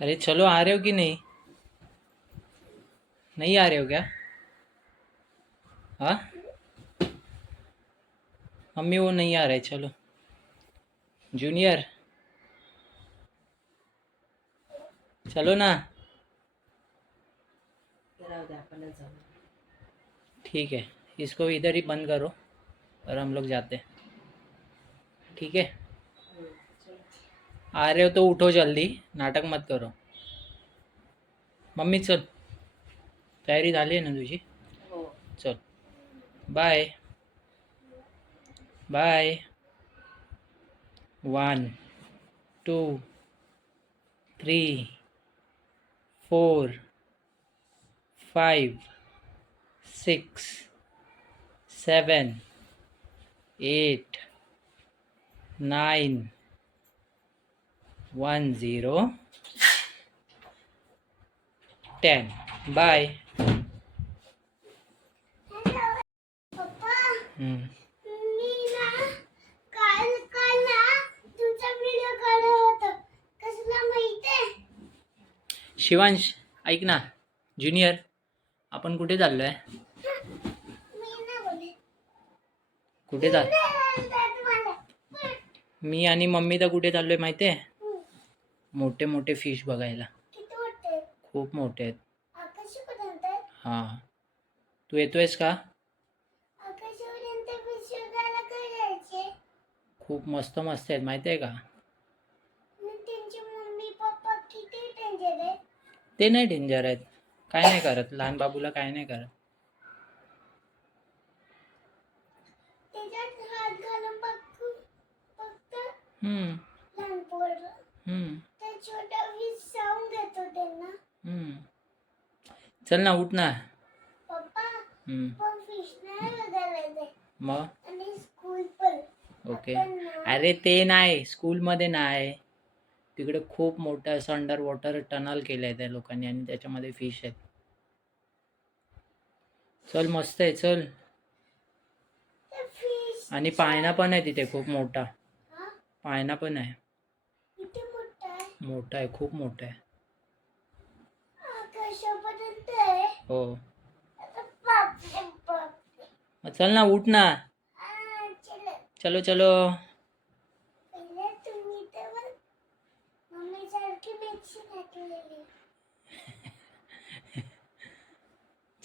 अरे चलो, आ रहे हो कि नहीं? नहीं आ रहे हो क्या? हाँ, मम्मी वो नहीं आ रहे, चलो। जूनियर, चलो ना। ठीक है, इसको इधर ही बंद करो और हम लोग जाते हैं। ठीक है, आ रहे हो तो उठो जल्दी, नाटक मत करो। मम्मी चल, तयारी झाली आहे ना तुझी? चल, बाय बाय. 1 2 3 4 5 6 7 8 9 1 0 10. बाय. पप्पा हम्म. मी ना काल काल ना तुमचा व्हिडिओ काढला होता कसला माहितीये शिवांश, ऐक ना. ज्युनियर, आपण कुठे चाललोय? मी ना बोले कुठे चाल म्हणतात मला मी आणि मम्मी तर कुठे चाललोय माहिती आहे? मोठे मोठे फिश बघायला. किती वाटते खूप मोठे आहेत. आकाशापर्यंत आहे हां, तू येतोयस का? आकाशापर्यंत विश्वाला काय जायचे खूप मस्त मस्त आहेत माहिती आहे का? मग त्यांचे मम्मी पप्पा किती डेंजर आहे ते नाही डेंजर आहेत, काय नाही करत, लहान बाबूला काय नाही करत. त्याच्यात हात घालून फक्त हम्म. लहान पोरं हम्म. तर छोटा विष सावून घेतो त्यांना हम्म. चल ना, उठ ना. पप्पा हम्म. पण फिश नाही बघायला येते मग आणि स्कूल पण ओके. आपण ना अरे ते नाही, स्कूलमध्ये नाही. तिकडे खूप मोठं असं अंडर वॉटर टनल केलं आहे त्या लोकांनी आणि त्याच्यामध्ये फिश आहेत. चल, मस्त आहे, चल. फिश आणि पाळणा पण आहे तिथे खूप मोठा. हा पाळणा पण आहे. किती मोठा आहे मोठा आहे, खूप मोठा आहे. आकाशापर्यंत आहे हो. आता बापरे बापरे मग चल ना, उठ ना. चलो चलो चलो. पहिले तुम्ही तर मम्मी सारखी मिक्सी घातलेली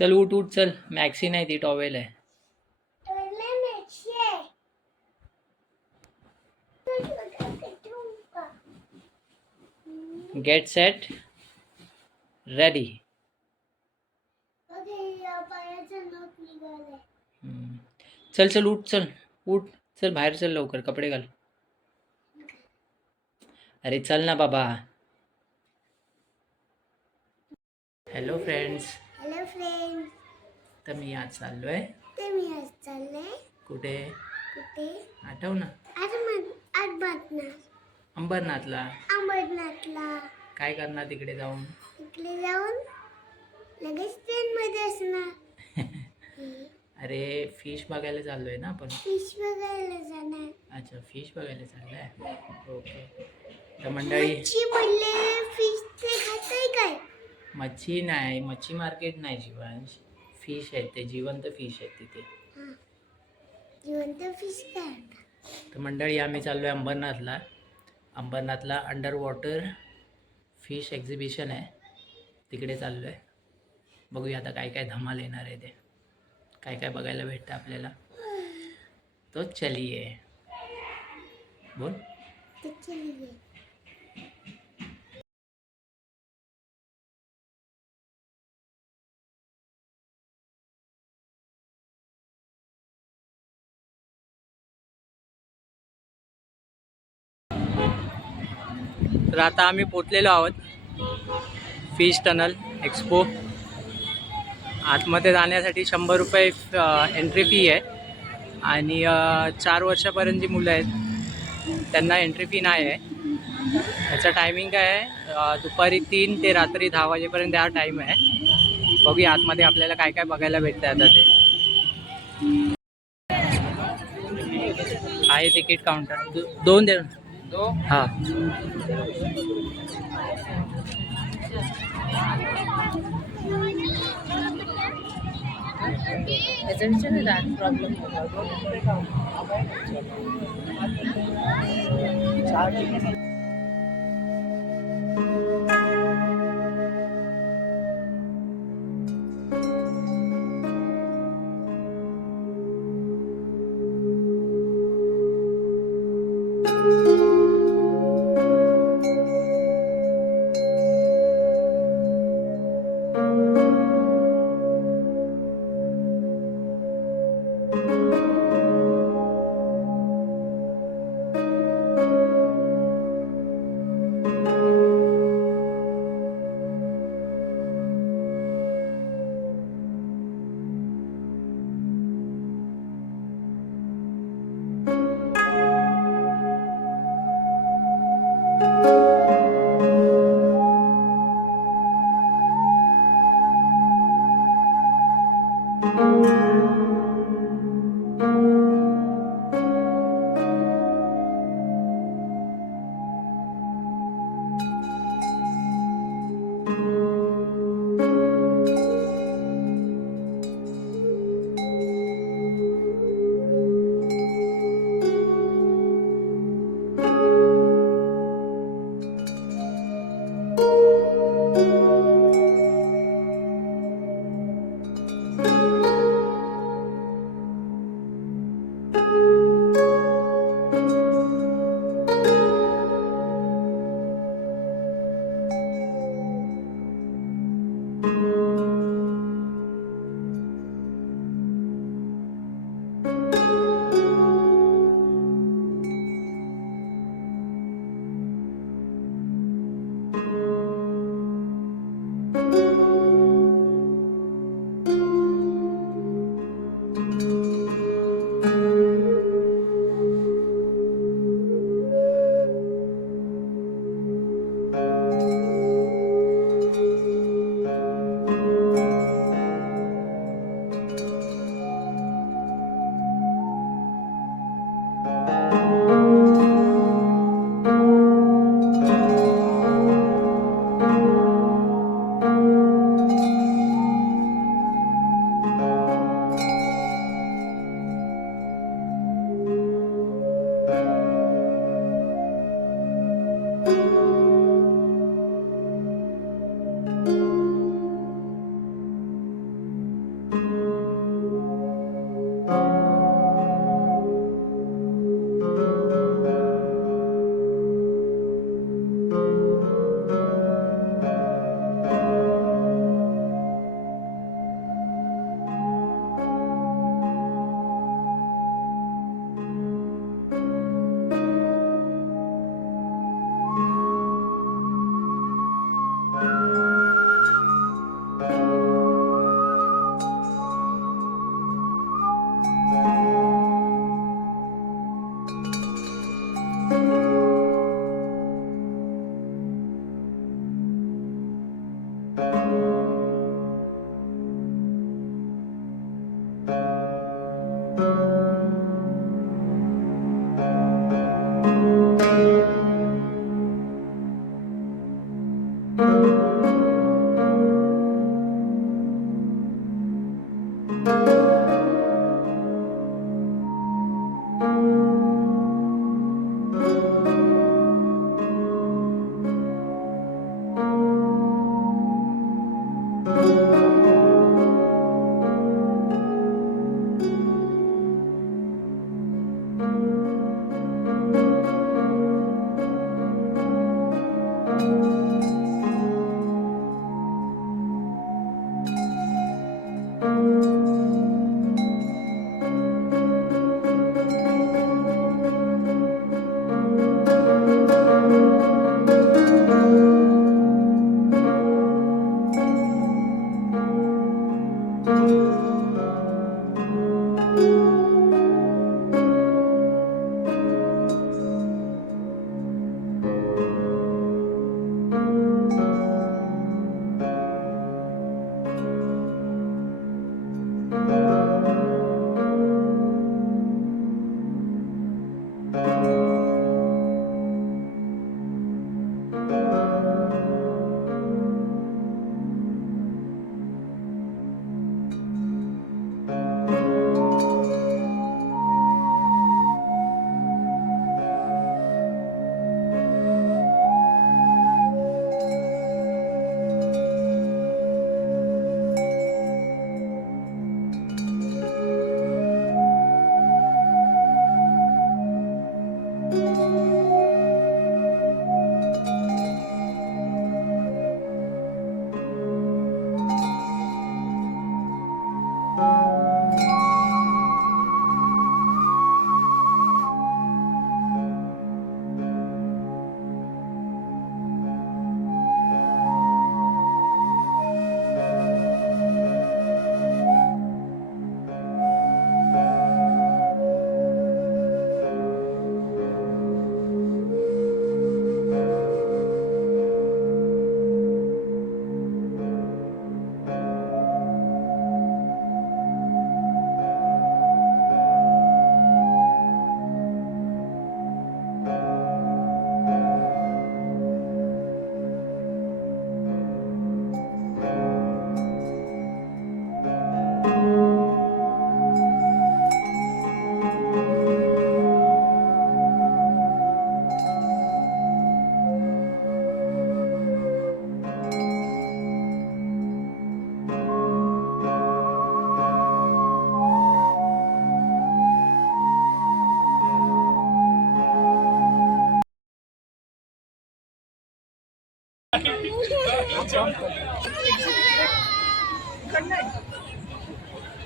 चल, उठ उठ, चल. मॅक्सी नाही, ती टॉवेल आहे. पहिले मिक्सी आहे गेट सेट रेडी. या पायाचं नख निघालंय चल चल, उठ, चल उठ. चल बाहेर, चल लवकर, कपडे घाल. अरे चल ना बाबा. हॅलो फ्रेंड्स, हॅलो फ्रेंड तर मी आज चाललोय. ते मी आज चालले कुठे? कुठे आठव ना. अंबरनाथला. अंबरनाथला काय करणार तिकडे जाऊन? इकडे जाऊन लगेच ट्रेन मध्ये असणार अरे फिश बघायला चाललोय ना आपण. फिश बघायला जाणार अच्छा, फिश बघायला चाललंय. ओके. तर मंडळी, मच्छी पडलेले फिश ते खाताय काय मच्छी नाही, मच्छी मार्केट नाही जीवांश. फिश आहेत ते, जिवंत फिश आहेत तिथे. जिवंत फिश काय तर मंडळी, आम्ही चाललोय अंबरनाथला. अंबरनाथला अंडर वॉटर फिश एक्झिबिशन आहे, तिकडे चाललोय. बघूया आता काय काय धमाल येणार आहे ते, काय काय बघायला भेटतं आपल्याला. तो चलिए बोल. ते चलिए तर आता आम्ही पोचलेलो आहोत फिश टनल एक्सपो. आतमध्ये जाण्यासाठी 100 रुपये एंट्री फी आहे आणि 4 वर्षापर्यंत जी मुलं आहेत त्यांना एंट्री फी नाही आहे. याचा टायमिंग काय आहे? दुपारी 3 ते रात्री 10 वाजेपर्यंत हा टाईम आहे. बघूया आतमध्ये आपल्याला काय काय बघायला भेटतं आता ते. आहे तिकीट काउंटर. दोन दे. हां. प्रॉब्लेम.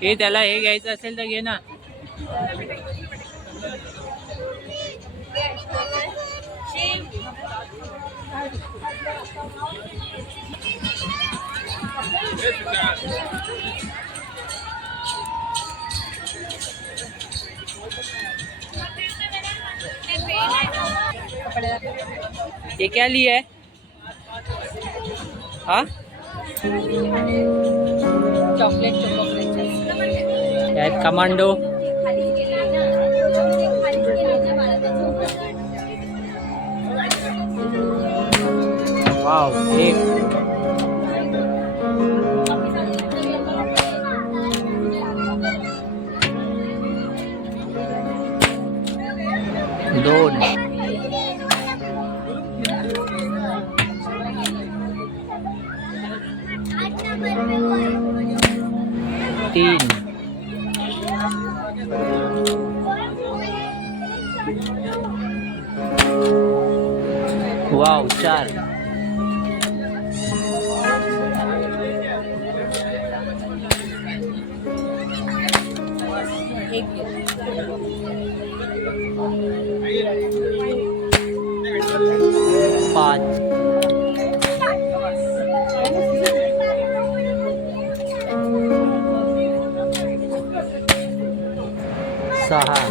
हे त्याला हे घ्यायचं असेल तर घे ना. ये क्या लिया है? हाँ चॉकलेट चोको क्रंचेस यात कमांडो. वाव एक. दोन. तीन. वाव 4. एक 5. 7.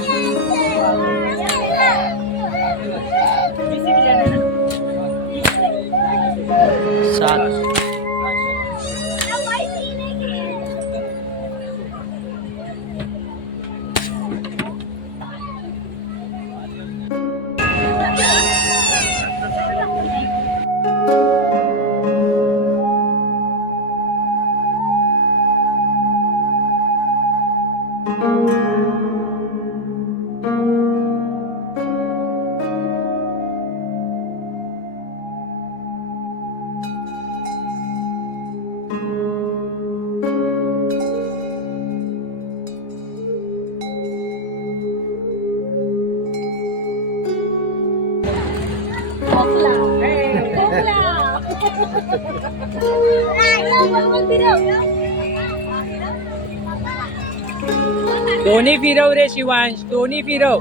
दोन्ही फिरव रे शिवांश, दोन्ही फिरव.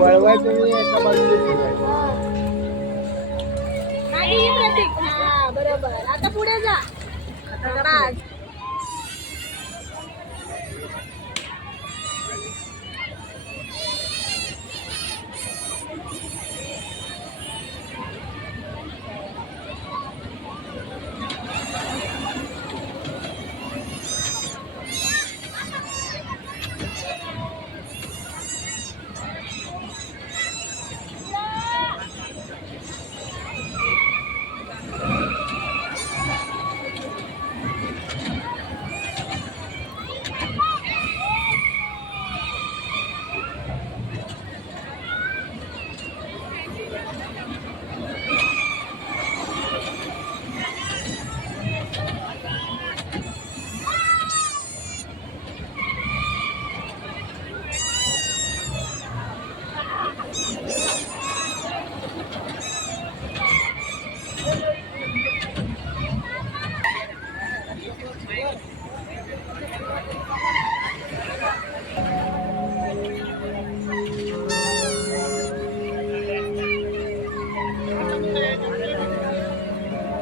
बरोबर. आता पुढे जा.